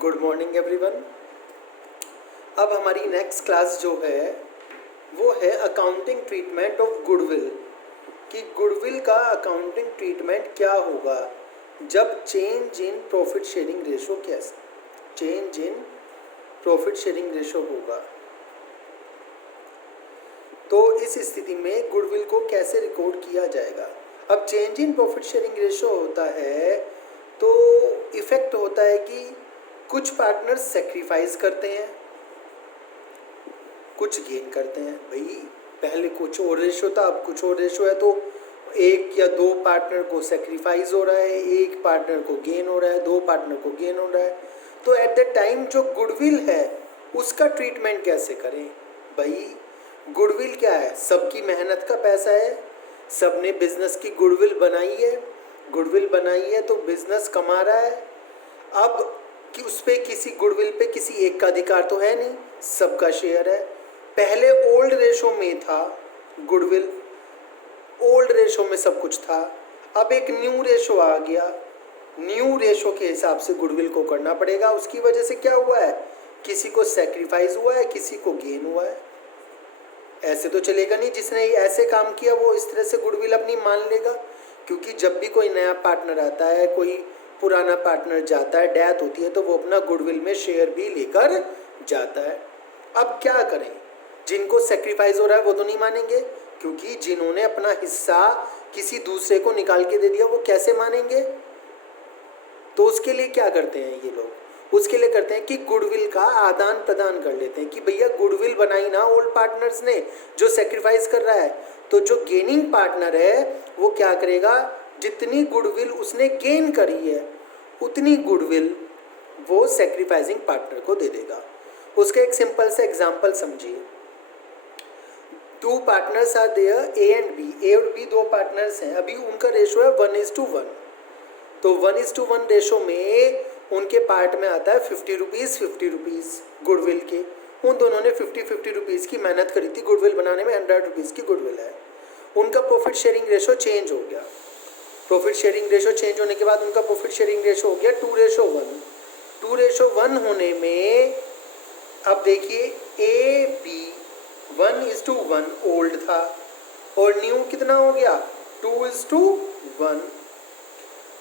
Good morning everyone. अब हमारी next class जो है वो है अकाउंटिंग ट्रीटमेंट ऑफ गुडविल, कि गुडविल का अकाउंटिंग ट्रीटमेंट क्या होगा जब change in profit sharing ratio होगा। तो इस स्थिति में गुडविल को कैसे रिकॉर्ड किया जाएगा। अब change in profit sharing ratio होता है तो इफेक्ट होता है कि कुछ पार्टनर्स सेक्रीफाइस करते हैं, कुछ गेन करते हैं। भाई पहले कुछ और रेशो था, अब कुछ और रेशो है, तो एक या दो पार्टनर को सेक्रीफाइस हो रहा है, एक पार्टनर को गेन हो रहा है, दो पार्टनर को गेन हो रहा है। तो एट द टाइम जो गुडविल है उसका ट्रीटमेंट कैसे करें। भाई गुडविल क्या है, सबकी मेहनत का पैसा है, सबने बिजनेस की गुडविल बनाई है तो बिजनेस कमा रहा है। अब कि उस पे किसी गुडविल पे किसी एक का अधिकार तो है नहीं, सबका शेयर है। पहले ओल्ड रेशो में था गुडविल, ओल्ड रेशो में सब कुछ था। अब एक न्यू रेशो आ गया, न्यू रेशो के हिसाब से गुडविल को करना पड़ेगा। उसकी वजह से क्या हुआ है, किसी को सेक्रीफाइस हुआ है, किसी को गेन हुआ है। ऐसे तो चलेगा नहीं, जिसने ऐसे काम किया वो इस तरह से गुडविल अपनी मान लेगा, क्योंकि जब भी कोई नया पार्टनर आता है, कोई पुराना पार्टनर जाता है, डेथ होती है, तो वो अपना गुडविल में शेयर भी लेकर जाता है। अब क्या करें, जिनको सेक्रीफाइस हो रहा है वो तो नहीं मानेंगे, क्योंकि जिन्होंने अपना हिस्सा किसी दूसरे को निकाल के दे दिया वो कैसे मानेंगे। तो उसके लिए क्या करते हैं ये लोग, उसके लिए करते हैं कि गुडविल का आदान प्रदान कर लेते हैं कि भैया गुडविल बनाई ना ओल्ड पार्टनर्स ने जो सेक्रीफाइस कर रहा है, तो जो गेनिंग पार्टनर है वो क्या करेगा, जितनी गुडविल उसने गेन करी है उतनी गुडविल वो सेक्रीफाइसिंग पार्टनर को दे देगा। उसका एक सिंपल सा एग्जांपल समझिए। Two partners are there, A and B. A और बी दो पार्टनर्स हैं, अभी उनका रेशो है 1:1। तो 1:1 रेशो में उनके पार्ट में आता है 50 रुपीज़ गुडविल के। उन दोनों ने 50 रुपीज़ की मेहनत करी थी गुडविल बनाने में, 100 रुपीज़ की गुडविल है। उनका प्रॉफिट शेयरिंग रेशो चेंज हो गया। प्रॉफिट शेयरिंग रेशो चेंज होने के बाद उनका प्रॉफिट शेयरिंग रेशो हो गया 2:1। 2:1 होने में अब देखिए ए बी 1:1 ओल्ड था और न्यू कितना हो गया 2:1।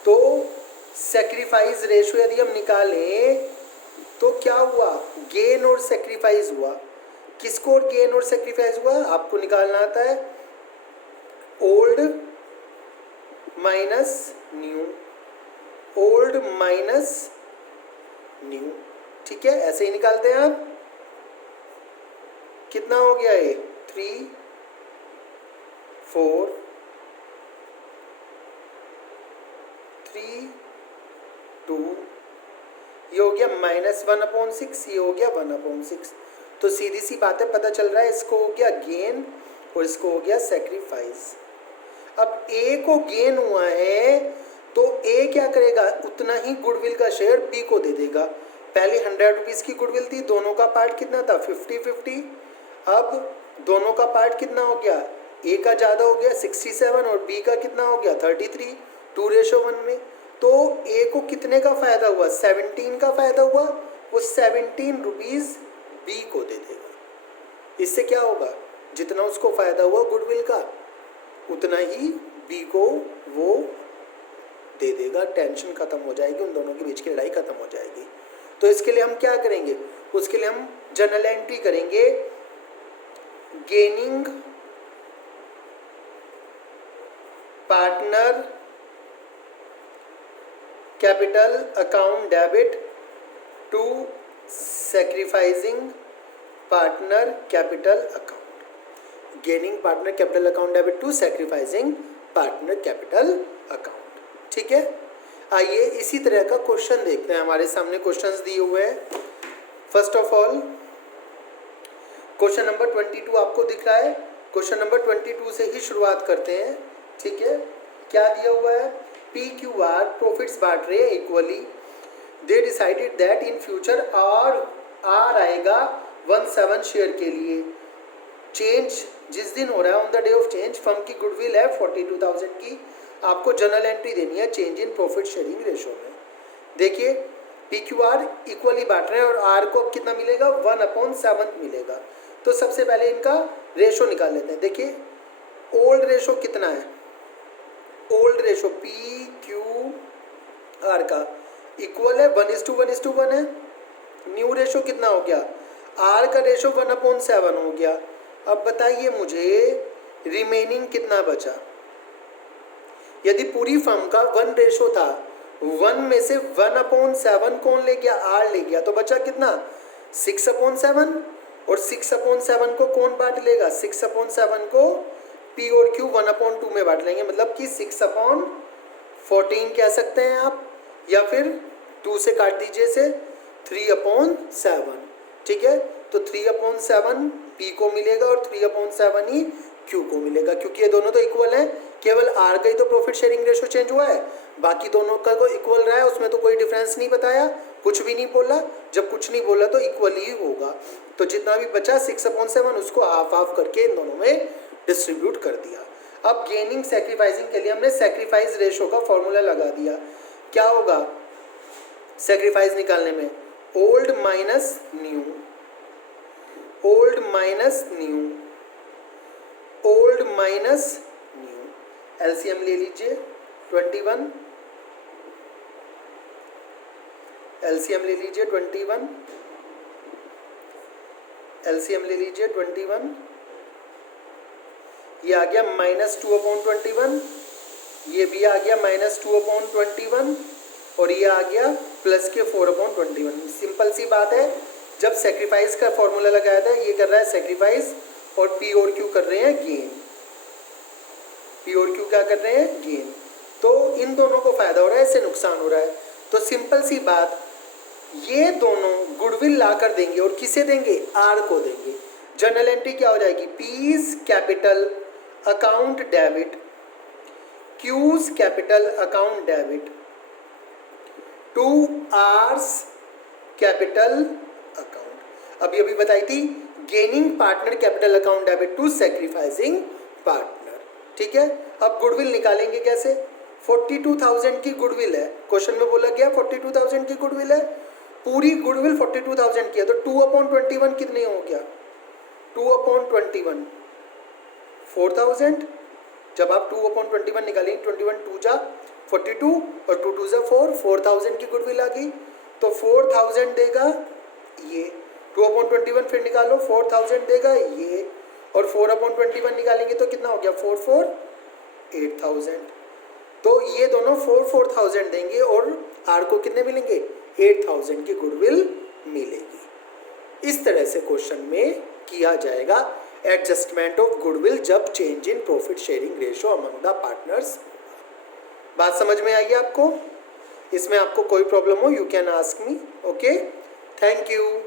तो सेक्रीफाइस रेशो यदि हम निकालें तो क्या हुआ, गेन और सेक्रीफाइस हुआ। किसको और गेन और सेक्रीफाइस हुआ आपको निकालना आता है, old minus new, old minus new. ठीक है, ऐसे ही निकालते हैं आप। कितना हो गया ये 3 4 3 2, ये हो गया -1/6, ये हो गया 1/6। तो सीधी सी बात है, पता चल रहा है इसको हो गया गेन और इसको हो गया सेक्रीफाइस। अब ए को गेन हुआ है तो ए क्या करेगा, उतना ही गुडविल का शेयर बी को दे देगा। पहले 100 रुपीज़ की गुडविल थी, दोनों का पार्ट कितना था 50-50। अब दोनों का पार्ट कितना हो गया, ए का ज़्यादा हो गया 67 और बी का कितना हो गया 33, 2:1 में। तो ए को कितने का फ़ायदा हुआ, 17 का फ़ायदा हुआ, वो 17 रुपीज़ बी को दे देगा। इससे क्या होगा, जितना उसको फ़ायदा हुआ गुडविल का उतना ही बी को वो दे देगा। टेंशन ख़त्म हो जाएगी, उन दोनों के बीच की लड़ाई ख़त्म हो जाएगी। तो इसके लिए हम क्या करेंगे, उसके लिए हम जर्नल एंट्री करेंगे, gaining partner capital account debit to sacrificing partner capital account. Gaining partner capital account debit to sacrificing partner capital account. ठीक है, आइए इसी तरह का क्वेश्चन देखते हैं। हमारे सामने क्वेश्चंस दिए हुए हैं। First of all question number 22 आपको दिख रहा है। क्वेश्चन नंबर 22 से ही शुरुआत करते हैं। ठीक है, क्या दिया हुआ है, PQR प्रॉफिट्स बांट रहे हैं equally. They decided that in future R आएगा 1/7 शेयर के लिए। चेंज जिस दिन हो रहा है on the day of change, firm की गुडविल है 42,000 की। आपको जर्नल एंट्री देनी है change in profit sharing ratio में। देखिए पी क्यू आर इक्वली बांट रहे हैं और आर को अब कितना मिलेगा 1/7 मिलेगा। तो सबसे पहले इनका रेशो निकाल लेते हैं। देखिए ओल्ड रेशो कितना है, old ratio P Q R का इक्वल है 1:1 है। न्यू रेशो कितना हो गया, आर का रेशो 1/7 हो गया। अब बताइए मुझे रिमेनिंग कितना बचा। यदि पूरी फर्म का 1 रेशो था, 1 में से 1/7 कौन ले गया, आर ले गया, तो बचा कितना 6/7। और 6/7 को कौन बांट लेगा, 6/7 को पी और क्यू 1/2 में बांट लेंगे, मतलब कि 6/14 कह सकते हैं आप, या फिर 2 से काट दीजिए इसे 3/7। ठीक है, तो 3/7 पी को मिलेगा और 3/7 ही क्यू को मिलेगा, क्योंकि ये दोनों तो इक्वल है। केवल आर का ही तो प्रॉफिट शेयरिंग रेशो चेंज हुआ है, बाकी दोनों का तो इक्वल रहा है, उसमें तो कोई डिफरेंस नहीं बताया, कुछ भी नहीं बोला। जब कुछ नहीं बोला तो इक्वल ही होगा। तो जितना भी बचा 6/7 उसको हाफ हाफ करके इन दोनों में डिस्ट्रीब्यूट कर दिया। अब गेनिंग सैक्रिफाइसिंग के लिए हमने सैक्रिफाइस रेशो का फॉर्मूला लगा दिया। क्या होगा सैक्रिफाइस निकालने में, old minus new, old minus new, old minus new. LCM ले लीजिए 21, एलसीएम ले लीजिए 21, एलसीएम ले लीजिए 21। ये आ गया -2/21, ये भी आ गया -2/21 और ये आ गया प्लस के 4/21। सिंपल सी बात है, जब सेक्रीफाइस का फॉर्मूला लगाया था, ये कर रहा है सेक्रीफाइस और पी और क्यू कर रहे हैं गेन, पी और क्यू क्या कर रहे हैं, गेन। तो इन दोनों को फायदा हो रहा है, इससे नुकसान हो रहा है। तो सिंपल सी बात, ये दोनों गुडविल ला कर देंगे और किसे देंगे, आर को देंगे। जर्नल एंट्री क्या हो जाएगी, P's capital account debit, Q's capital account debit to R's capital account. अभी अभी बताई थी, gaining partner capital account debit to sacrificing partner. ठीक है, अब गुडविल निकालेंगे कैसे, 42,000 की गुडविल है, क्वेश्चन में बोला गया 42,000 की गुडविल है, पूरी गुडविल 42,000 की है, तो 2/21 कितने हो गया, 2/21 4,000। जब आप 2/21 निकालेंगे, 21 2 जा 42 और 2 2 जा 4, 4,000 की गुडविल आ गई। तो 4,000 देगा ये, 2/21 फिर निकालो, 4,000 देगा ये, और 4/21 निकालेंगे तो कितना हो गया, 4 4 8,000। तो ये दोनों 4,000 देंगे और आर को कितने मिलेंगे, 8,000 की गुडविल मिलेगी। इस तरह से क्वेश्चन में किया जाएगा एडजस्टमेंट ऑफ गुडविल जब change in profit sharing ratio among the partners. बात समझ में आई आपको? इसमें आपको कोई प्रॉब्लम हो, you can ask me. Okay, thank you.